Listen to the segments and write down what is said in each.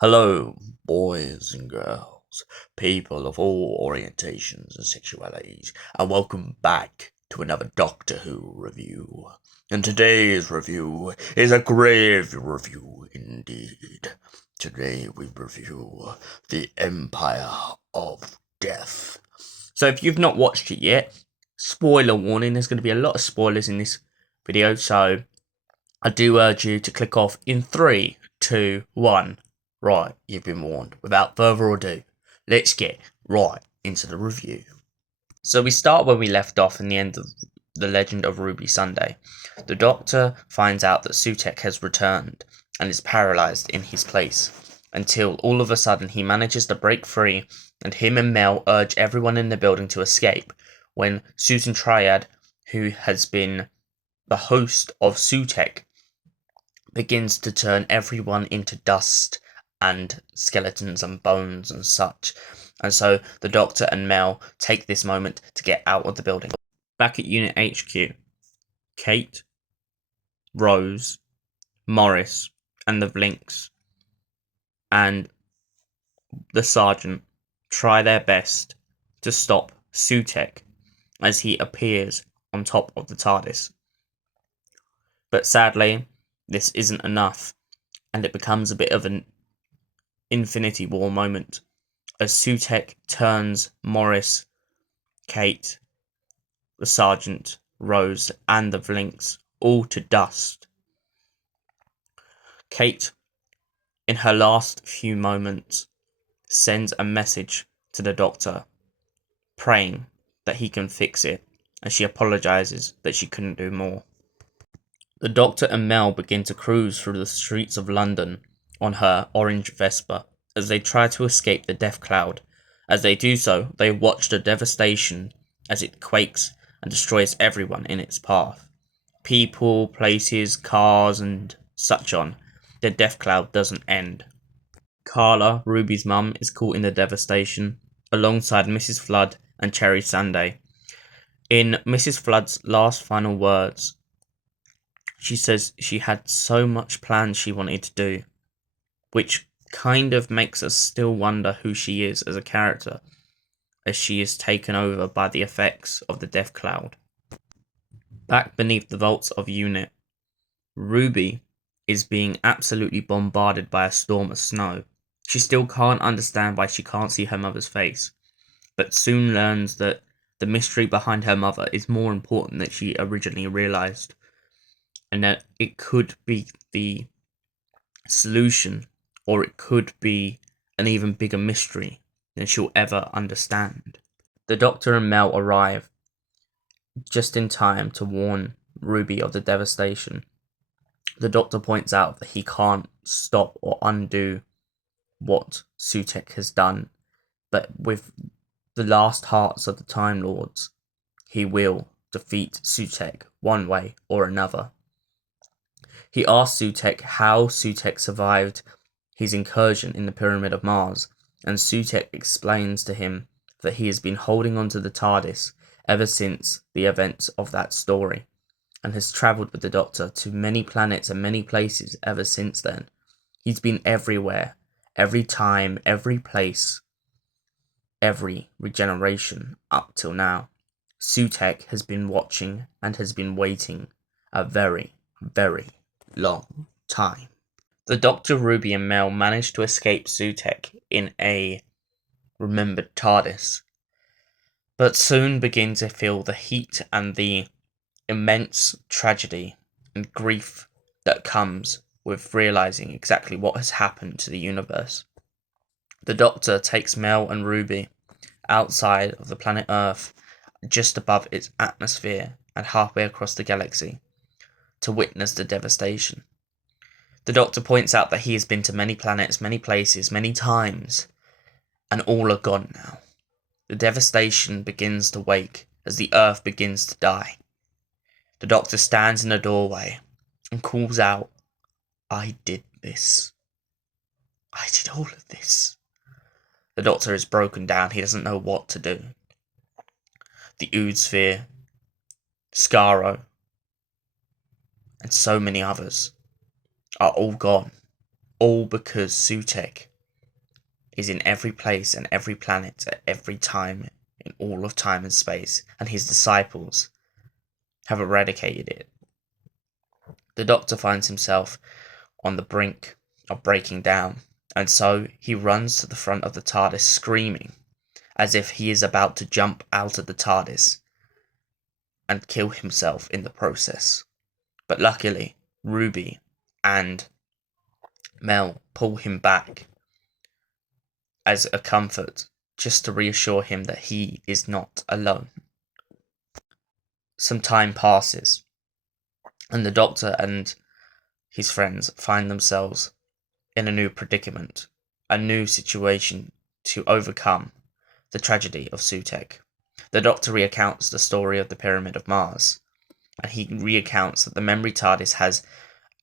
Hello, boys and girls, people of all orientations and sexualities, and welcome back to another Doctor Who review. And today's review is a grave review indeed. Today we review The Empire of Death. So if you've not watched it yet, spoiler warning, there's going to be a lot of spoilers in this video, so I do urge you to click off in 3, 2, 1. Right, you've been warned. Without further ado, let's get right into the review. So we start where we left off in the end of The Legend of Ruby Sunday. The Doctor finds out that Sutekh has returned and is paralysed in his place, until all of a sudden he manages to break free and him and Mel urge everyone in the building to escape when Susan Triad, who has been the host of Sutekh, begins to turn everyone into dust and skeletons and bones and such. And so the Doctor and Mel take this moment to get out of the building. Back at Unit HQ, Kate, Rose, Morris, and the Blinks and the Sergeant try their best to stop Sutekh as he appears on top of the TARDIS. But sadly, this isn't enough, and it becomes a bit of an Infinity War moment as Sutekh turns Morris, Kate, the Sergeant, Rose, and the Blinks all to dust. Kate, in her last few moments, sends a message to the Doctor, praying that he can fix it, and she apologises that she couldn't do more. The Doctor and Mel begin to cruise through the streets of London on her orange Vespa as they try to escape the death cloud. As they do so, they watch the devastation as it quakes and destroys everyone in its path. People, places, cars, and such on. The death cloud doesn't end. Carla, Ruby's mum, is caught in the devastation, alongside Mrs. Flood and Cherry Sunday. In Mrs. Flood's last final words, she says she had so much planned she wanted to do, which kind of makes us still wonder who she is as a character, as she is taken over by the effects of the death cloud. Back beneath the vaults of Unit, Ruby is being absolutely bombarded by a storm of snow. She still can't understand why she can't see her mother's face, but soon learns that the mystery behind her mother is more important than she originally realised, and that it could be the solution, or it could be an even bigger mystery than she'll ever understand. The Doctor and Mel arrive just in time to warn Ruby of the devastation. The Doctor points out that he can't stop or undo what Sutekh has done, but with the last hearts of the Time Lords, he will defeat Sutekh one way or another. He asks Sutekh how Sutekh survived his incursion in the Pyramid of Mars, and Sutekh explains to him that he has been holding onto the TARDIS ever since the events of that story, and has travelled with the Doctor to many planets and many places ever since then. He's been everywhere, every time, every place, every regeneration up till now. Sutekh has been watching and has been waiting a very, very long time. The Doctor, Ruby, and Mel manage to escape Sutekh in a remembered TARDIS, but soon begin to feel the heat and the immense tragedy and grief that comes with realising exactly what has happened to the universe. The Doctor takes Mel and Ruby outside of the planet Earth, just above its atmosphere and halfway across the galaxy, to witness the devastation. The Doctor points out that he has been to many planets, many places, many times, and all are gone now. The devastation begins to wake as the Earth begins to die. The Doctor stands in a doorway and calls out, "I did this. I did all of this." The Doctor is broken down. He doesn't know what to do. The Ood Sphere, Skaro, and so many others are all gone. All because Sutekh is in every place and every planet at every time in all of time and space, and his disciples have eradicated it. The Doctor finds himself on the brink of breaking down, and so he runs to the front of the TARDIS screaming, as if he is about to jump out of the TARDIS and kill himself in the process. But luckily, Ruby and Mel pull him back as a comfort, just to reassure him that he is not alone. Some time passes, and the Doctor and his friends find themselves in a new predicament, a new situation to overcome the tragedy of Sutekh. The Doctor recounts the story of the Pyramid of Mars, and he recounts that the memory TARDIS has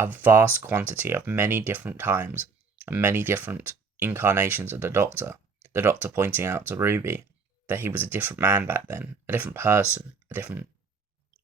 a vast quantity of many different times and many different incarnations of the Doctor. The Doctor pointing out to Ruby that he was a different man back then, a different person, a different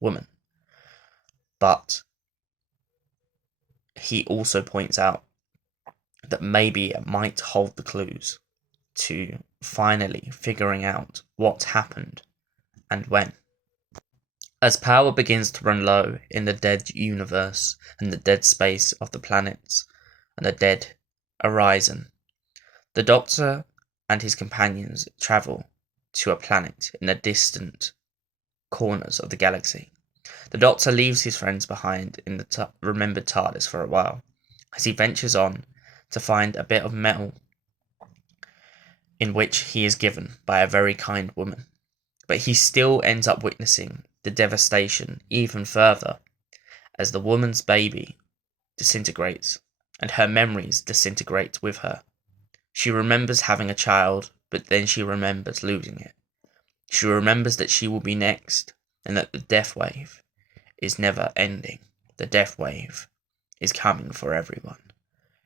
woman. But he also points out that maybe it might hold the clues to finally figuring out what happened and when. As power begins to run low in the dead universe and the dead space of the planets and the dead horizon, the Doctor and his companions travel to a planet in the distant corners of the galaxy. The Doctor leaves his friends behind in the remembered TARDIS for a while, as he ventures on to find a bit of metal in which he is given by a very kind woman. But he still ends up witnessing the devastation even further as the woman's baby disintegrates and her memories disintegrate with her. She remembers having a child, but then she remembers losing it. She remembers that she will be next and that the death wave is never ending. The death wave is coming for everyone.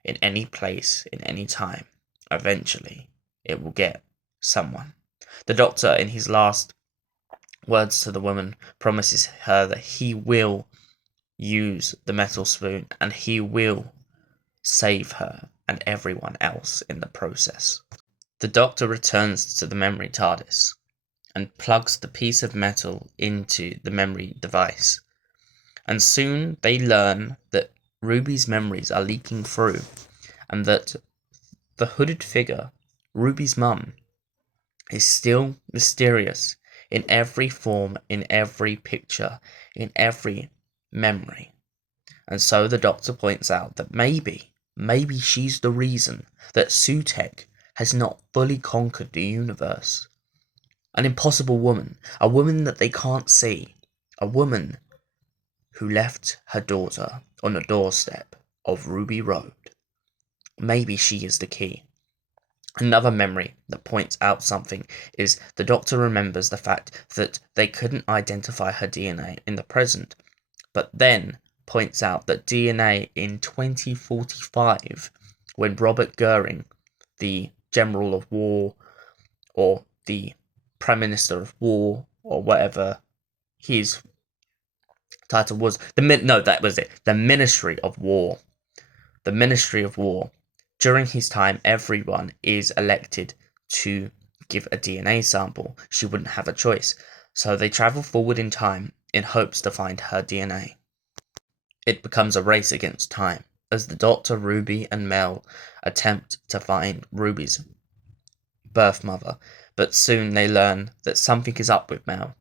In any place, in any time. Eventually, it will get someone. The Doctor, in his last words to the woman, promises her that he will use the metal spoon and he will save her and everyone else in the process. The Doctor returns to the memory TARDIS and plugs the piece of metal into the memory device. And soon they learn that Ruby's memories are leaking through and that the hooded figure, Ruby's mum, is still mysterious in every form, in every picture, in every memory. And so the Doctor points out that maybe she's the reason that Sutekh has not fully conquered the universe. An impossible woman, a woman that they can't see, a woman who left her daughter on the doorstep of Ruby Road. Maybe she is the key. Another memory that points out something is the Doctor remembers the fact that they couldn't identify her DNA in the present, but then points out that DNA in 2045, when Robert Goering, the General of War, or the Prime Minister of War, or whatever his title was, the Ministry of War. The Ministry of War. During his time, everyone is elected to give a DNA sample. She wouldn't have a choice. So they travel forward in time in hopes to find her DNA. It becomes a race against time, as the Doctor, Ruby, and Mel attempt to find Ruby's birth mother, but soon they learn that something is up with Mel.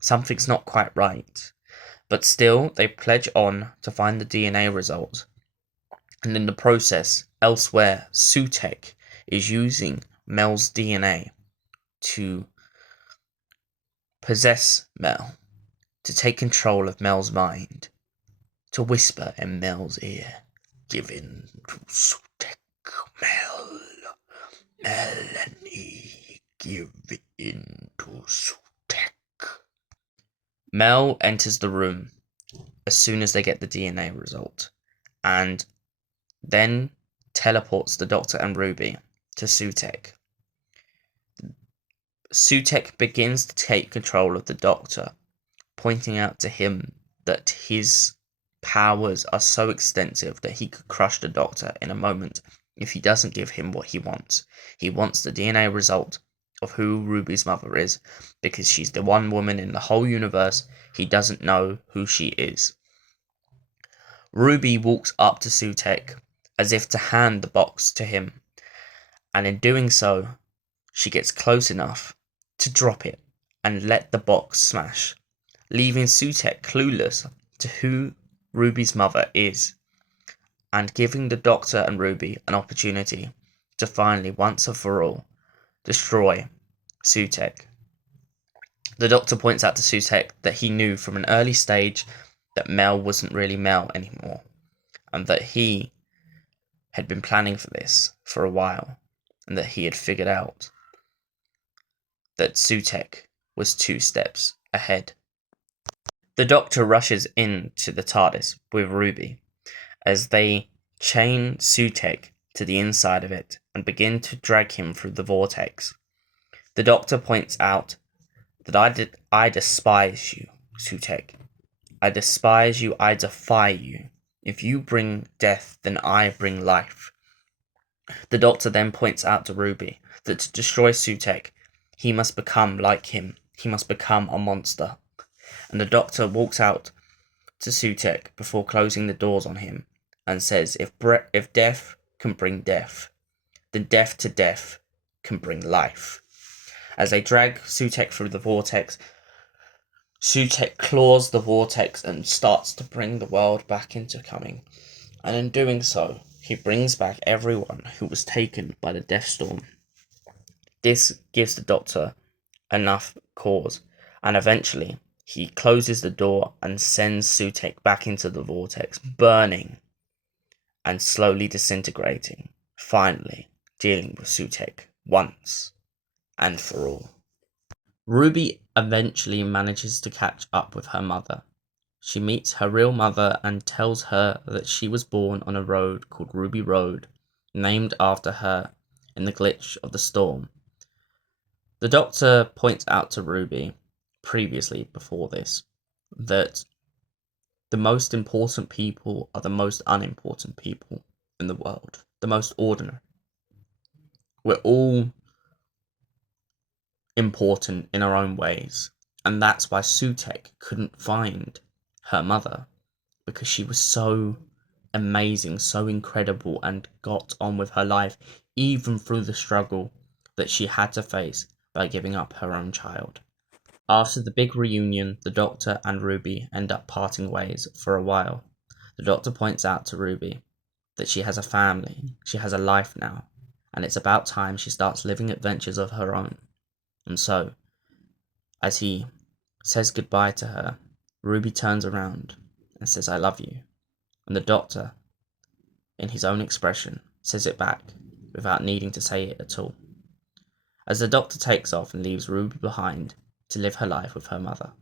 Something's not quite right. But still, they pledge on to find the DNA result. And in the process, elsewhere, Sutekh is using Mel's DNA to possess Mel, to take control of Mel's mind, to whisper in Mel's ear, "Give in to Sutekh, Mel. Melanie, give in to Sutekh." Mel enters the room as soon as they get the DNA result, and then teleports the Doctor and Ruby to Sutekh. Sutekh begins to take control of the Doctor, pointing out to him that his powers are so extensive that he could crush the Doctor in a moment if he doesn't give him what he wants. He wants the DNA result of who Ruby's mother is, because she's the one woman in the whole universe he doesn't know who she is. Ruby walks up to Sutek as if to hand the box to him, and in doing so, she gets close enough to drop it and let the box smash, leaving Sutek clueless to who Ruby's mother is, and giving the Doctor and Ruby an opportunity to finally, once and for all, destroy Sutek. The Doctor points out to Sutek that he knew from an early stage that Mel wasn't really Mel anymore, and that he had been planning for this for a while, and that he had figured out that Sutek was 2 steps ahead. The Doctor rushes into the TARDIS with Ruby as they chain Sutek to the inside of it and begin to drag him through the vortex. The Doctor points out that I despise you, Sutek. I despise you, I defy you. If you bring death, then I bring life. The Doctor then points out to Ruby that to destroy Sutek, he must become like him. He must become a monster. And the Doctor walks out to Sutek before closing the doors on him and says, if death can bring death, then death to death can bring life. As they drag Sutek through the vortex, Sutek claws the vortex and starts to bring the world back into coming. And in doing so, he brings back everyone who was taken by the Death Storm. This gives the Doctor enough cause, and eventually he closes the door and sends Sutek back into the vortex, burning and slowly disintegrating, finally dealing with Sutek once and for all. Ruby eventually manages to catch up with her mother. She meets her real mother and tells her that she was born on a road called Ruby Road, named after her in the glitch of the storm. The Doctor points out to Ruby, previously before this, that the most important people are the most unimportant people in the world, the most ordinary. We're all important in our own ways, and that's why Sutek couldn't find her mother, because she was so amazing, so incredible, and got on with her life even through the struggle that she had to face by giving up her own child. After the big reunion, the Doctor and Ruby end up parting ways for a while. The Doctor points out to Ruby that she has a family, she has a life now, and it's about time she starts living adventures of her own. And so, as he says goodbye to her, Ruby turns around and says, "I love you." And the Doctor, in his own expression, says it back without needing to say it at all. As the Doctor takes off and leaves Ruby behind to live her life with her mother,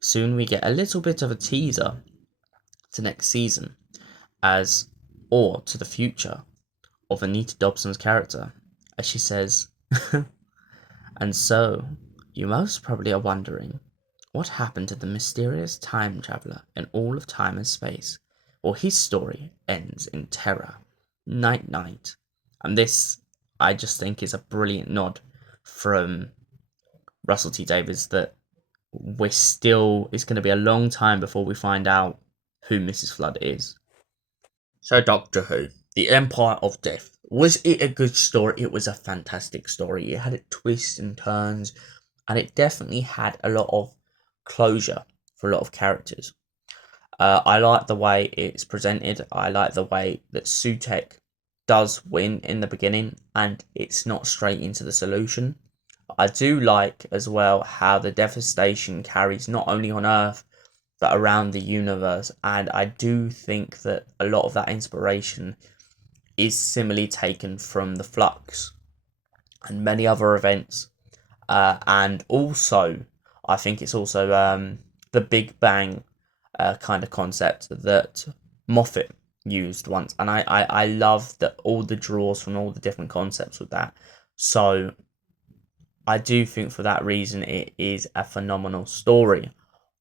soon we get a little bit of a teaser to next season, or to the future of Anita Dobson's character, as she says, "And so, you most probably are wondering, what happened to the mysterious time traveller in all of time and space? Well, his story ends in terror. Night night." And this, I just think, is a brilliant nod from Russell T Davies that it's going to be a long time before we find out who Mrs. Flood is. So Doctor Who, The Empire of Death. Was it a good story? It was a fantastic story. It had its twists and turns, and it definitely had a lot of closure for a lot of characters. I like the way it's presented. I like the way that Sutek does win in the beginning, and it's not straight into the solution. I do like as well how the devastation carries not only on Earth, but around the universe, and I do think that a lot of that inspiration is similarly taken from the Flux and many other events, and also I think it's also the Big Bang kind of concept that Moffat used once, and I love that all the draws from all the different concepts with that. So I do think for that reason it is a phenomenal story.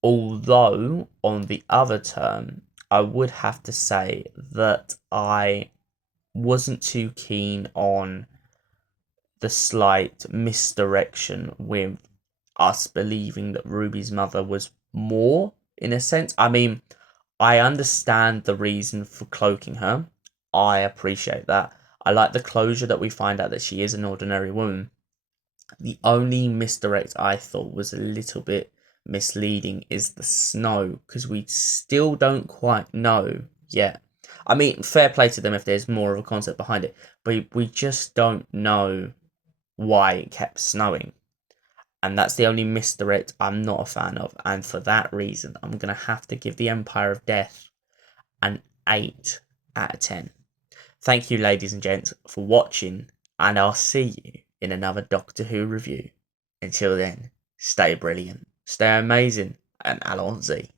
Although, on the other term, I would have to say that I wasn't too keen on the slight misdirection with us believing that Ruby's mother was more, in a sense. I mean, I understand the reason for cloaking her. I appreciate that. I like the closure that we find out that she is an ordinary woman. The only misdirect I thought was a little bit misleading is the snow, because we still don't quite know yet. I mean, fair play to them if there's more of a concept behind it, but we just don't know why it kept snowing. And that's the only misdirect I'm not a fan of. And for that reason, I'm going to have to give the Empire of Death an 8 out of 10. Thank you, ladies and gents, for watching, and I'll see you in another Doctor Who review. Until then, stay brilliant, stay amazing, and allons-y.